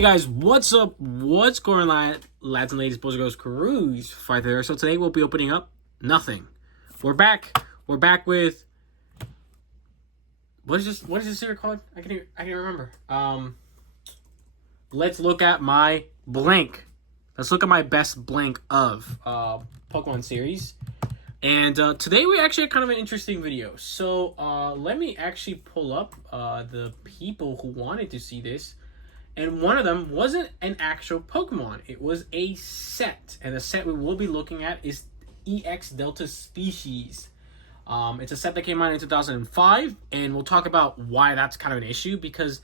Hey guys, what's up? What's going on, lads and ladies, boys and girls, crews, right there. So today we'll be opening up nothing. We're back. We're back with what is this series called? I can't remember. Let's look at my blank. Let's look at my best blank of Pokemon series. And today we actually had kind of an interesting video. So let me actually pull up the people who wanted to see this. And one of them wasn't an actual Pokemon. It was a set. And the set we will be looking at is EX Delta Species. It's a set that came out in 2005. And we'll talk about why that's kind of an issue. Because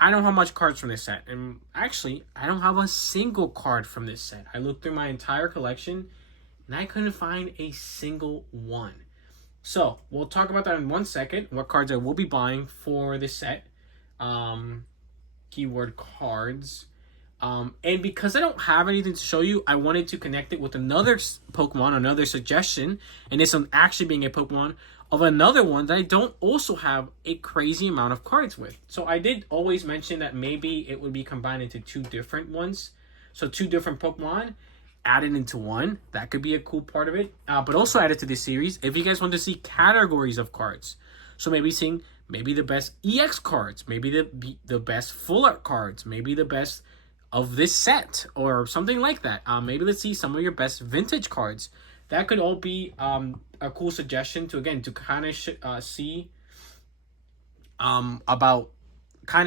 I don't have much cards from this set. And actually, I don't have a single card from this set. I looked through my entire collection. And I couldn't find a single one. So, we'll talk about that in 1 second. What cards I will be buying for this set. Keyword cards. And because I don't have anything to show you, I wanted to connect it with another Pokemon, another suggestion. And this one actually being a Pokemon of another one that I don't also have a crazy amount of cards with. So, I did always mention that maybe it would be combined into two different ones. So, two different Pokemon added into one. That could be a cool part of it, but also added to this series if you guys want to see categories of cards. So maybe seeing the best EX cards, maybe the best full art cards, maybe the best of this set or something like that. Maybe let's see some of your best vintage cards. That could all be a cool suggestion to kind of see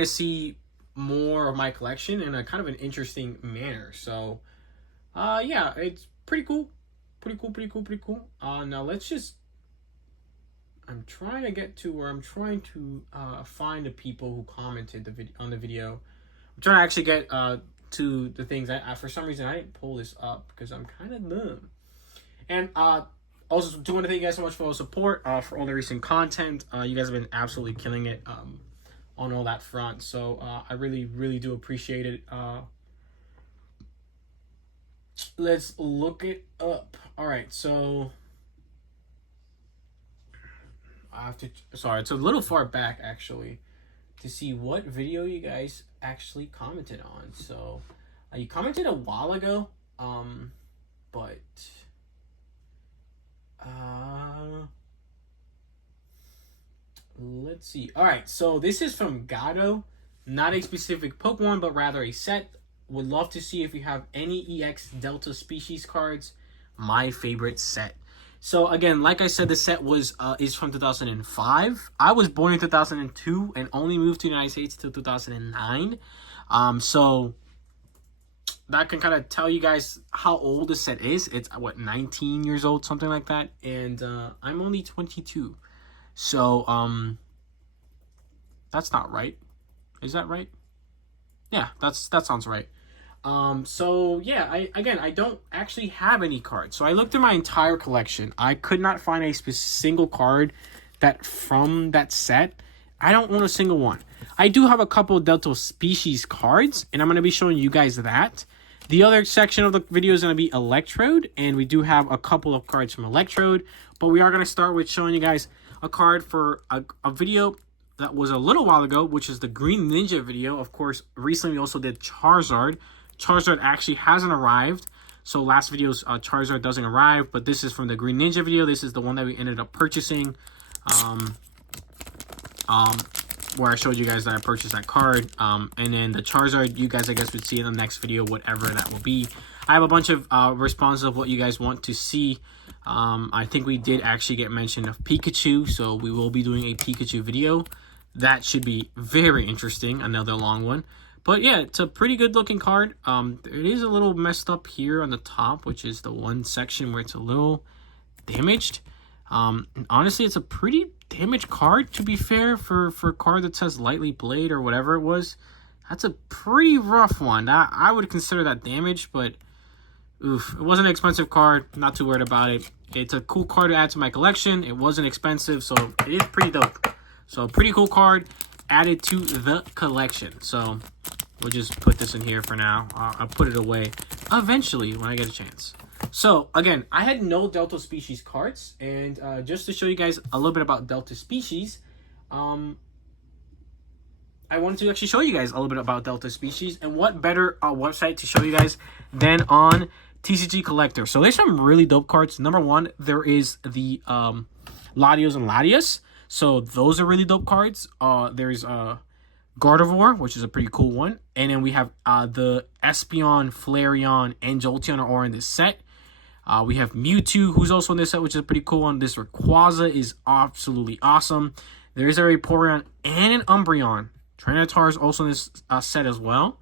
see more of my collection in a kind of an interesting manner. So yeah, it's pretty cool. Now let's just, I'm trying to get to where I'm trying to find the people who commented on the video. I'm trying to actually get to the things that for some reason I didn't pull this up because I'm kind of dumb. And also do want to thank you guys so much for all the support, for all the recent content. You guys have been absolutely killing it on all that front. So I really do appreciate it. Let's look it up. All right, so I have to. Sorry, it's a little far back actually to see what video you guys actually commented on. So you commented a while ago, but let's see. All right, so this is from Gato, not a specific Pokemon, but rather a set. Would love to see if you have any EX Delta Species cards. My favorite set. So again, like I said, the set is from 2005. I was born in 2002 and only moved to the United States till 2009. So that can kind of tell you guys how old the set is. It's 19 years old, something like that. And I'm only 22. So that's not right. Is that right? Yeah, that sounds right. So yeah, I don't actually have any cards. So I looked through my entire collection. I could not find a single card from that set. I don't own a single one. I do have a couple of Delta Species cards, and I'm going to be showing you guys that. The other section of the video is going to be Electrode, and we do have a couple of cards from Electrode, but we are going to start with showing you guys a card for a video that was a little while ago, which is the Green Ninja video. Of course, recently we also did Charizard. Charizard actually hasn't arrived. So last video's Charizard doesn't arrive, but this is from the Green Ninja video. This is the one that we ended up purchasing. Where I showed you guys that I purchased that card. And then the Charizard, you guys, I guess, would see in the next video, whatever that will be. I have a bunch of responses of what you guys want to see. I think we did actually get mention of Pikachu, so we will be doing a Pikachu video. That should be very interesting, another long one. But yeah, it's a pretty good looking card. It is a little messed up here on the top, which is the one section where it's a little damaged. And honestly, it's a pretty damaged card, to be fair, for a card that says lightly played or whatever it was. That's a pretty rough one. I would consider that damaged, but oof, it wasn't an expensive card. Not too worried about it. It's a cool card to add to my collection. It wasn't expensive, so it is pretty dope. So pretty cool card added to the collection. So we'll just put this in here for now. I'll put it away eventually when I get a chance. So again, I had no Delta Species cards, and just to show you guys a little bit about Delta Species, I wanted to actually show you guys a little bit about Delta Species, and what better website to show you guys than on TCG Collector. So there's some really dope cards. Number one, there is the Latios and Latias. So those are really dope cards. There's Gardevoir, which is a pretty cool one. And then we have the Espeon, Flareon, and Jolteon are all in this set. We have Mewtwo, who's also in this set, which is a pretty cool one. This Rayquaza is absolutely awesome. There is a Vaporeon and an Umbreon. Tyranitar is also in this set as well.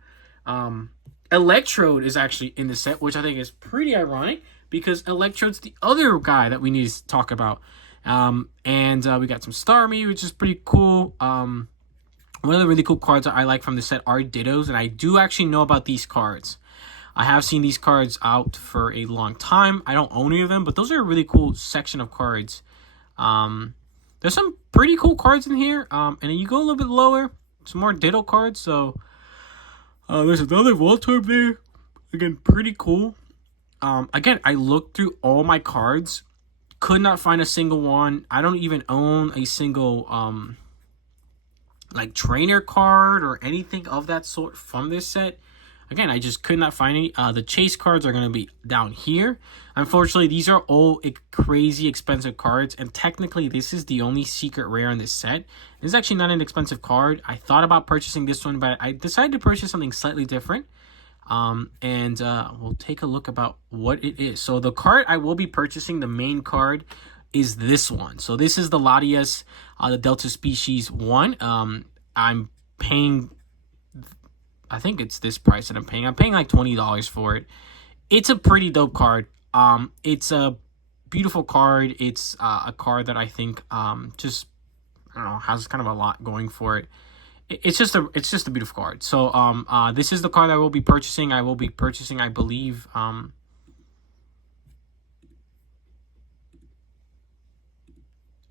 Electrode is actually in the set, which I think is pretty ironic because Electrode's the other guy that we need to talk about. And we got some Starmie, which is pretty cool. One of the really cool cards that I like from the set are Dittos, and I do actually know about these cards. I have seen these cards out for a long time. I don't own any of them, but those are a really cool section of cards. There's some pretty cool cards in here. And then you go a little bit lower, some more Ditto cards. So there's another Voltorb there. Again, pretty cool. Again, I looked through all my cards. Could not find a single one. I don't even own a single like trainer card or anything of that sort from this set. Again, I just could not find any. The chase cards are going to be down here. Unfortunately, these are all crazy expensive cards, and technically this is the only secret rare in this set. This is actually not an expensive card. I thought about purchasing this one, but I decided to purchase something slightly different. And we'll take a look about what it is. So the card I will be purchasing, the main card, is this one. So this is the Latias, the Delta Species one. I'm paying, I think it's this price that I'm paying. I'm paying like $20 for it. It's a pretty dope card. It's a beautiful card. It's a card that I think just, I don't know, has kind of a lot going for it. It's just a beautiful card. So this is the card I will be purchasing. I will be purchasing, I believe,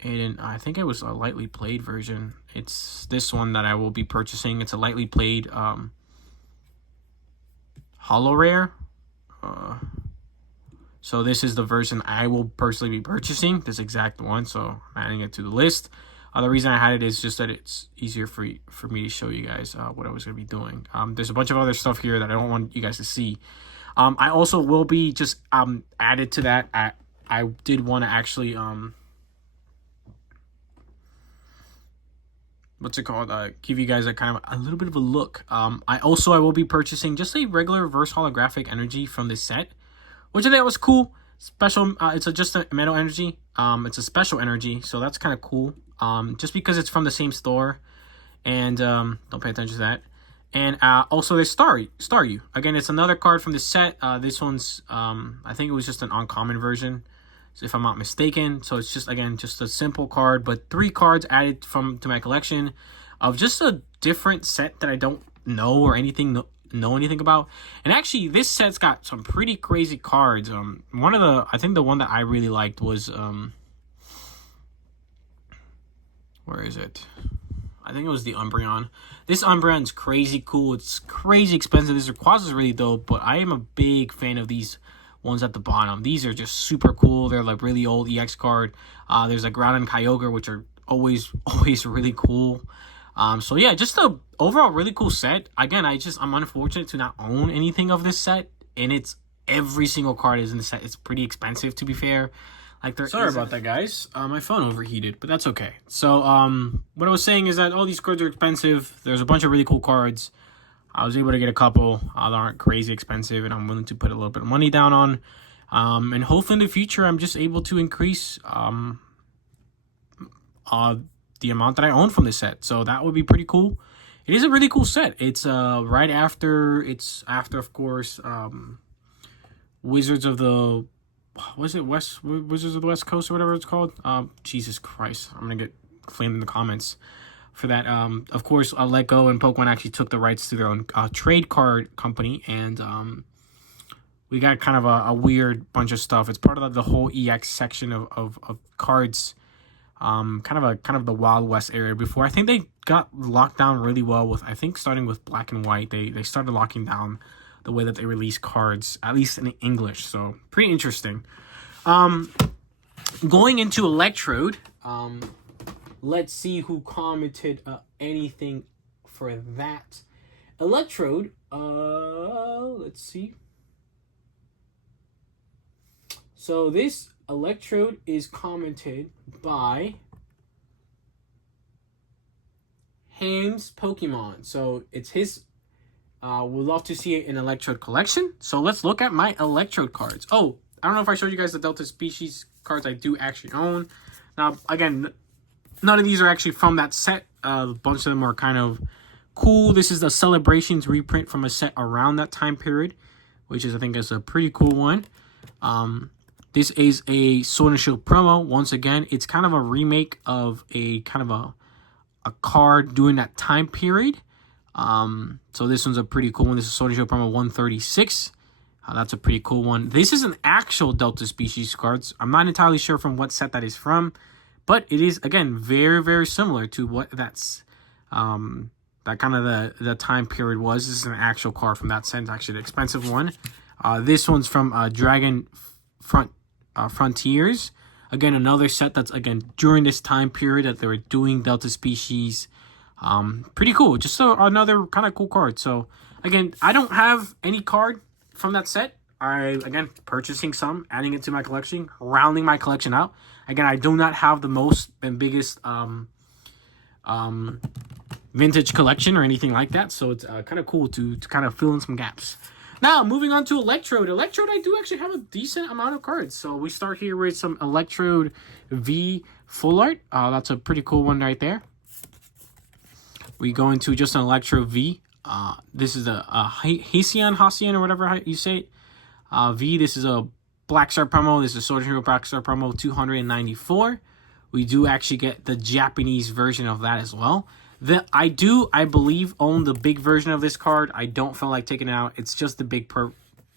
and I think it was a lightly played version. It's this one that I will be purchasing. It's a lightly played holo rare. So this is the version I will personally be purchasing, this exact one. So I'm adding it to the list. The reason I had it is just that it's easier for me to show you guys what I was going to be doing. There's a bunch of other stuff here that I don't want you guys to see. I also will be just added to that. I did want to actually what's it called? Give you guys a kind of a little bit of a look. I will be purchasing just a regular reverse holographic energy from this set, which I think was cool. Special. It's just a metal energy. It's a special energy, so that's kind of cool. Just because it's from the same store, and don't pay attention to that. And also there's Staryu. Again, it's another card from the set. This one's I think it was just an uncommon version, if I'm not mistaken. So it's just, again, just a simple card, but 3 cards added to my collection of just a different set that I don't know or know anything about. And actually, this set's got some pretty crazy cards. I think the one that I really liked was where is it? I think it was the Umbreon. This Umbreon's crazy cool. It's crazy expensive. This Rayquaza is really dope, but I am a big fan of these ones at the bottom. These are just super cool. They're like really old EX card. There's like Groudon and Kyogre, which are always really cool. So yeah, just a overall really cool set. Again, I'm unfortunate to not own anything of this set, and it's every single card is in the set. It's pretty expensive, to be fair. Sorry about that, guys. My phone overheated, but that's okay. So what I was saying is that all these cards are expensive. There's a bunch of really cool cards. I was able to get a couple that aren't crazy expensive, and I'm willing to put a little bit of money down on. And hopefully in the future, I'm just able to increase the amount that I own from this set. So that would be pretty cool. It is a really cool set. It's after, of course, Wizards of the West Coast or whatever it's called. Jesus Christ, I'm gonna get flamed in the comments for that. Of course, Let Go and Pokemon actually took the rights to their own trade card company, and we got kind of a weird bunch of stuff. It's part of the whole EX section of cards, kind of the Wild West area before. I think they got locked down really well with, I think, starting with Black and White. They started locking down the way that they release cards, at least in English. So pretty interesting. Going into Electrode, let's see who commented anything for that. Electrode, let's see. So this Electrode is commented by Ham's Pokemon. So it's his. We'd love to see it in Electrode collection. So let's look at my Electrode cards. Oh, I don't know if I showed you guys the Delta Species cards I do actually own. Now, again, none of these are actually from that set. A bunch of them are kind of cool. This is the Celebrations reprint from a set around that time period, which is, I think, is a pretty cool one. This is a Sword and Shield promo. Once again, it's kind of a remake of a kind of a card during that time period. So this one's a pretty cool one. This is Sword and Shield promo 136. That's a pretty cool one. This is an actual Delta Species cards. I'm not entirely sure from what set that is from, but it is, again, very, very similar to what that's that kind of the time period was. This is an actual card from that set. It's actually an expensive one. This one's from Dragon Frontiers. Again, another set that's, again, during this time period that they were doing Delta Species. Pretty cool. Just another kind of cool card. So, again, I don't have any card from that set. Again, purchasing some, adding it to my collection, rounding my collection out. Again, I do not have the most and biggest vintage collection or anything like that. So, it's kind of cool to kind of fill in some gaps. Now, moving on to Electrode. Electrode, I do actually have a decent amount of cards. So, we start here with some Electrode V Full Art. That's a pretty cool one right there. We go into just an Electrode V. This is a Hacian, or whatever you say it. V, this is a Black Star promo. This is a Sword and Shield Black Star promo 294. We do actually get the Japanese version of that as well. I believe, own the big version of this card. I don't feel like taking it out. It's just the big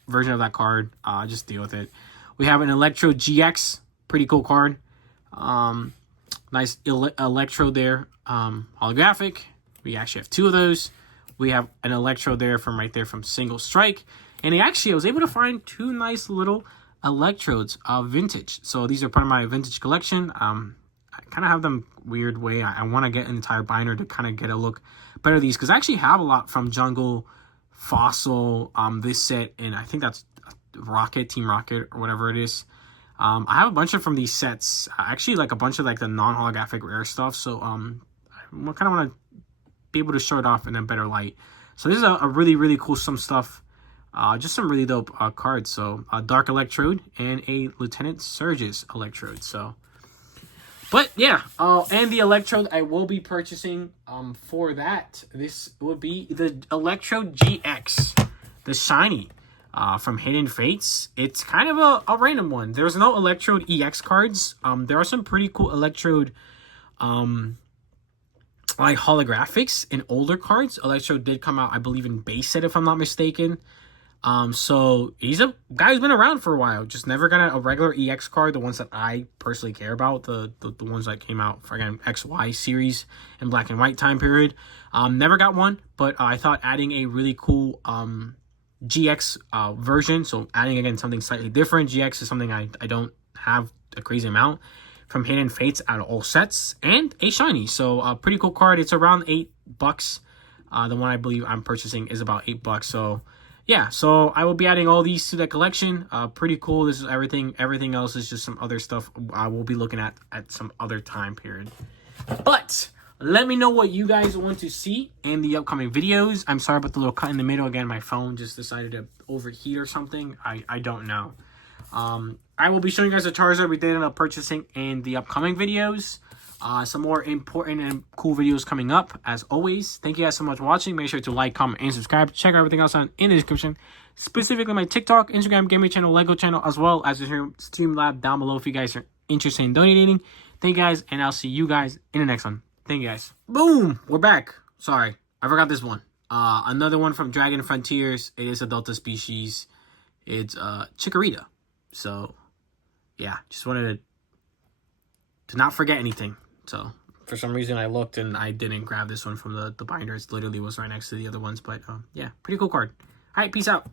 version of that card. Just deal with it. We have an Electrode GX. Pretty cool card. Nice Electrode there. Holographic. We actually have two of those. We have an Electrode there from Single Strike. And I was able to find two nice little Electrodes, vintage. So these are part of my vintage collection. I kind of have them weird way. I want to get an entire binder to kind of get a look better at these, because I actually have a lot from Jungle, Fossil, this set, and I think that's Rocket, Team Rocket, or whatever it is. I have a bunch of from these sets. Actually, like a bunch of like the non-holographic rare stuff. So I kind of want to be able to show it off in a better light. So this is a really, really cool some stuff. Just some really dope cards. So Dark Electrode and a Lieutenant Surge's Electrode. So, but yeah, and the Electrode I will be purchasing for that. This would be the Electrode GX, the shiny from Hidden Fates. It's kind of a random one. There's no Electrode EX cards. There are some pretty cool Electrode like holographics in older cards. Electrode did come out, I believe, in base set, if I'm not mistaken. So he's a guy who's been around for a while. Just never got a regular EX card, the ones that I personally care about, the ones that came out for, again, XY series in black and white time period. Never got one, but I thought adding a really cool GX version, so adding, again, something slightly different. GX is something I don't have a crazy amount from Hidden Fates out of all sets, and a shiny. So a pretty cool card. It's around $8. The one I believe I'm purchasing is about $8. So yeah, so I will be adding all these to the collection. Pretty cool. This is everything. Everything else is just some other stuff I will be looking at some other time period. But let me know what you guys want to see in the upcoming videos. I'm sorry about the little cut in the middle. Again, my phone just decided to overheat or something. I don't know. I will be showing you guys the Charizard we did end up purchasing in the upcoming videos. Some more important and cool videos coming up, as always. Thank you guys so much for watching. Make sure to like, comment, and subscribe. Check out everything else on in the description, specifically my TikTok, Instagram, gaming channel, Lego channel, as well as the Streamlab down below if you guys are interested in donating. Thank you guys, and I'll see you guys in the next one. Thank you guys. Boom! We're back. Sorry, I forgot this one. Another one from Dragon Frontiers. It is a Delta species. It's Chikorita. So yeah, just wanted to not forget anything. So for some reason I looked and I didn't grab this one from the binder. It literally was right next to the other ones. But yeah, pretty cool card. All right, peace out.